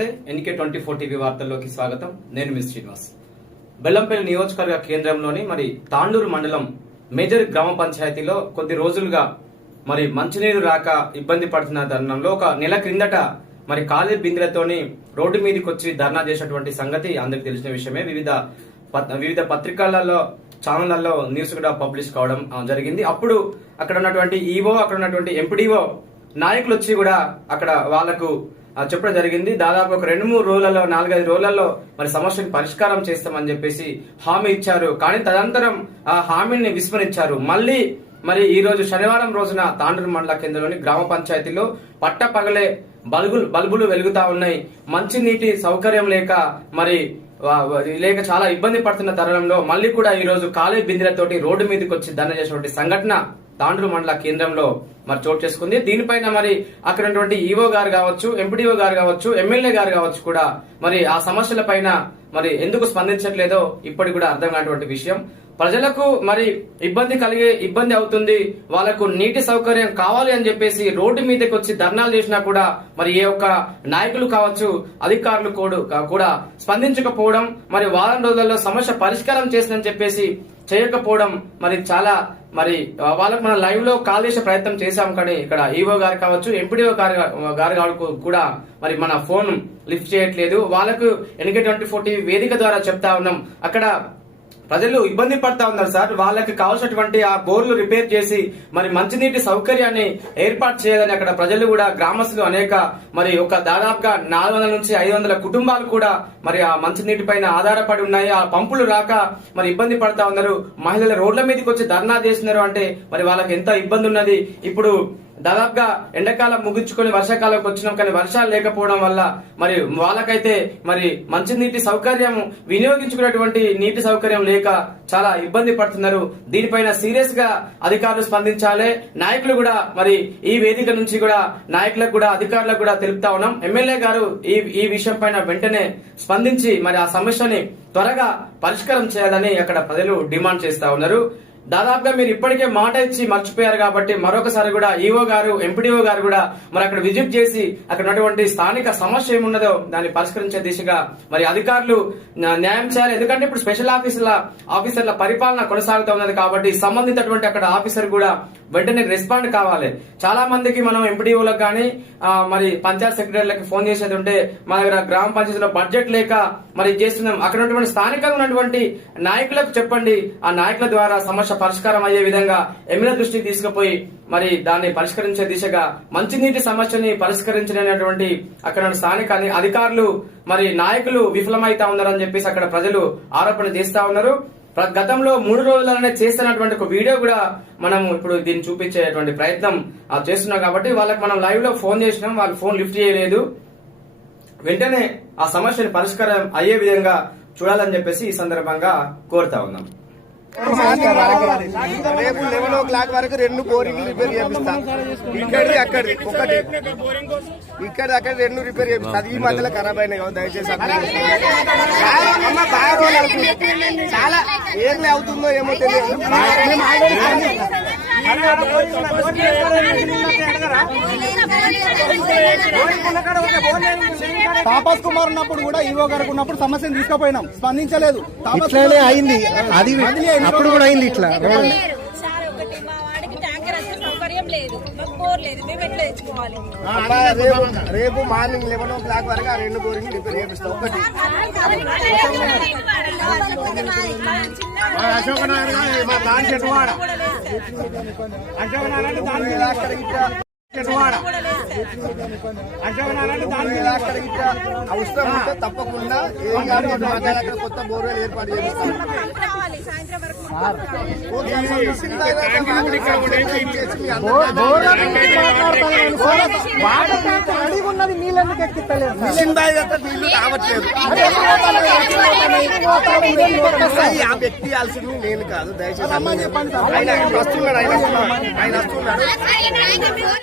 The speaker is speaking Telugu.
నమస్తే. ఎన్కే ట్వంటీ ఫోర్ టీవీ వార్తల్లోకి స్వాగతం. నేను మిస్ శ్రీనివాస్. బెల్లంపల్లి నియోజకవర్గ కేంద్రంలోని మరి తాండూరు మండలం మేజర్ గ్రామ పంచాయతీలో కొద్ది రోజులుగా మరి మంచినీరు రాక ఇబ్బంది పడుతున్న తరుణంలో ఒక నెల క్రిందట మరి ఖాళీ బిందెలతోని రోడ్డు మీదకి వచ్చి ధర్నా చేసినటువంటి సంగతి అందరికి తెలిసిన విషయమే. వివిధ పత్- వివిధ పత్రికలలో ఛానళ్ళలో న్యూస్ కూడా పబ్లిష్ కావడం జరిగింది. అప్పుడు అక్కడ ఉన్నటువంటి ఈవో అక్కడ ఉన్నటువంటి ఎంపీడీఓ నాయకులు వచ్చి కూడా అక్కడ వాళ్ళకు చెప్పడం జరిగింది. దాదాపు ఒక రెండు మూడు రోజులలో నాలుగైదు రోజులలో మరి సమస్యను పరిష్కారం చేస్తామని చెప్పేసి హామీ ఇచ్చారు. కానీ తదనంతరం ఆ హామీని విస్మరించారు. మళ్ళీ మరి ఈ రోజు శనివారం రోజున తాండూరు మండల కేంద్రంలోని గ్రామ పంచాయతీలో పట్ట పగలే బల్బులు బల్బులు వెలుగుతా ఉన్నాయి. మంచినీటి సౌకర్యం లేక మరి లేక చాలా ఇబ్బంది పడుతున్న తరుణంలో మళ్ళీ కూడా ఈ రోజు కాలే బిందెలతోటి రోడ్డు మీదకి వచ్చి ధర్నా చేసినటువంటి సంఘటన తాండ్రు మండల కేంద్రంలో మరి చోటు చేసుకుంది. దీనిపైన మరి అక్కడ ఉన్నటువంటి ఈవో గారు కావచ్చు ఎంపీడీఓ గారు కావచ్చు ఎమ్మెల్యే గారు కావచ్చు కూడా మరి ఆ సమస్యల పైన మరి ఎందుకు స్పందించట్లేదో ఇప్పటికి కూడా అర్థం కానటువంటి విషయం. ప్రజలకు మరి ఇబ్బంది కలిగే ఇబ్బంది అవుతుంది. వాళ్ళకు నీటి సౌకర్యం కావాలి అని చెప్పేసి రోడ్డు మీదకి వచ్చి ధర్నాలు చేసినా కూడా మరి ఏ ఒక్క నాయకులు కావచ్చు అధికారులు కూడా స్పందించకపోవడం మరి వారం రోజుల్లో సమస్య పరిష్కారం చేసిందని చెప్పేసి చేయకపోవడం మరి చాలా మరి వాళ్ళకి మనం లైవ్లో కాల్ చేసే ప్రయత్నం చేశాం కానీ ఇక్కడ ఈవో గారు కావచ్చు ఎంపీడీఓ గారు గారు కూడా మరి మన ఫోన్ లిఫ్ట్ చేయట్లేదు. వాళ్ళకు ఎన్కే ట్వంటీ ఫోర్ టీవీ వేదిక ద్వారా చెప్తా ఉన్నాం. అక్కడ ప్రజలు ఇబ్బంది పడతా ఉన్నారు సార్. వాళ్ళకి కావాల్సినటువంటి ఆ బోర్లు రిపేర్ చేసి మరి మంచినీటి సౌకర్యాన్ని ఏర్పాటు చేయాలని అక్కడ ప్రజలు కూడా గ్రామస్తులు అనేక మరి ఒక దాదాపుగా నాలుగు వందల నుంచి ఐదు వందల కుటుంబాలు కూడా మరి ఆ మంచినీటి పైన ఆధారపడి ఉన్నాయి. ఆ పంపులు రాక మరి ఇబ్బంది పడతా ఉన్నారు. మహిళలు రోడ్ల మీదకి వచ్చి ధర్నా చేస్తున్నారు అంటే మరి వాళ్ళకి ఎంత ఇబ్బంది ఉన్నది? ఇప్పుడు దాదాపుగా ఎండాకాలం ముగించుకొని వర్షాకాలంకి వచ్చినాం కానీ వర్షాలు లేకపోవడం వల్ల మరి వాళ్ళకైతే మరి మంచినీటి సౌకర్యం వినియోగించుకునేటువంటి నీటి సౌకర్యం లేక చాలా ఇబ్బంది పడుతున్నారు. దీనిపైన సీరియస్గా అధికారులు స్పందించాలి. నాయకులు కూడా మరి ఈ వేదిక నుంచి కూడా నాయకులకు కూడా అధికారులకు కూడా తెలుపుతా ఉన్నాం. ఎమ్మెల్యే గారు ఈ ఈ విషయం పైన వెంటనే స్పందించి మరి ఆ సమస్యని త్వరగా పరిష్కారం చేయాలని అక్కడ ప్రజలు డిమాండ్ చేస్తా ఉన్నారు. దాదాపుగా మీరు ఇప్పటికే మాట ఇచ్చి మర్చిపోయారు కాబట్టి మరొకసారి కూడా ఈఓ గారు ఎంపీడీఓ గారు కూడా మరి అక్కడ విజిట్ చేసి అక్కడ ఉన్నటువంటి స్థానిక సమస్య ఏమున్నదో దాన్ని పరిష్కరించే దిశగా మరి అధికారులు న్యాయం చేయాలి. ఎందుకంటే ఇప్పుడు స్పెషల్ ఆఫీసుల ఆఫీసర్ల పరిపాలన కొనసాగుతూ ఉన్నది కాబట్టి సంబంధించినటువంటి అక్కడ ఆఫీసర్ కూడా వెంటనే రెస్పాండ్ కావాలి. చాలా మందికి మనం ఎంపీడీఓలకు కానీ మరి పంచాయత్ సెక్రటరీలకు ఫోన్ చేసేది ఉంటే మా దగ్గర గ్రామ పంచాయతీలో బడ్జెట్ లేక మరి చేస్తున్నాం. అక్కడ ఉన్నటువంటి స్థానికంగా ఉన్నటువంటి నాయకులకు చెప్పండి. ఆ నాయకుల ద్వారా సమస్య పరిష్కారం అయ్యే విధంగా ఎమ్మెల్యే దృష్టికి తీసుకుపోయి మరి దాన్ని పరిష్కరించే దిశగా మంచినీటి సమస్యని పరిష్కరించలేనటువంటి అక్కడ స్థానిక అధికారులు మరి నాయకులు విఫలమైతా ఉన్నారని చెప్పేసి అక్కడ ప్రజలు ఆరోపణ చేస్తా ఉన్నారు. గతంలో మూడు రోజులనే చేస్తున్నటువంటి ఒక వీడియో కూడా మనం ఇప్పుడు దీన్ని చూపించేటువంటి ప్రయత్నం చేస్తున్నాం కాబట్టి వాళ్ళకి మనం లైవ్లో ఫోన్ చేసినాం వాళ్ళు ఫోన్ లిఫ్ట్ చేయలేదు. వెంటనే ఆ సమస్యని పరిష్కారం అయ్యే విధంగా చూడాలని చెప్పేసి ఈ సందర్భంగా కోరుతా ఉన్నాం. రేపు లెవెన్ ఓ క్లాక్ వరకు రెండు బోరింగ్లు రిపేర్ చేపిస్తా. ఇక్కడిది అక్కడిది ఒకటి. ఇక్కడ అక్కడ రెండు రిపేర్ చేపిస్తా. అది ఈ మధ్యలో ఖరాబ్ అయినాయి కదా దయచేసి చాలా అమ్మ బాగా అవుతుంది. చాలా ఏం అవుతుందో ఏమో తెలియదు. తాపస్ కుమార్ ఉన్నప్పుడు కూడా ఈవో గారికి ఉన్నప్పుడు సమస్యను తీసుకుపోయినాం. స్పందించలేదు. అయింది. అది అప్పుడు కూడా అయింది ఇట్లా. లేదు. మాకు బోర్ లేదు. మేము ఎట్లా తెచ్చుకోవాలి? రేపు రేపు మార్నింగ్ లెవెన్ ఓ క్లాక్ వరకు ఆ రెండు బోరింగ్ రిపేర్ చేపిస్తా. ఒకటి. అక్కడ అవసరం ఉంటే తప్పకుండా ఏం కాదు అక్కడ కొత్త బోర్వెల్ ఏర్పాటు చేపిస్తాం రావాలి సాయంత్రం వరకు ఓకే, అసలు మిషన్ తర్వాత మాకు చేసి మీ అందరికీ అడిగి ఉన్నది నీళ్ళెందుకు ఎక్కిస్తలేదు మిషన్ బాయ్ దగ్గర నీళ్ళు రావట్లేదు అది ఆ వ్యక్తి నేను కాదు దయచేసి వస్తున్నాడు ఆయన వస్తున్నాడు ఆయన వస్తున్నాడు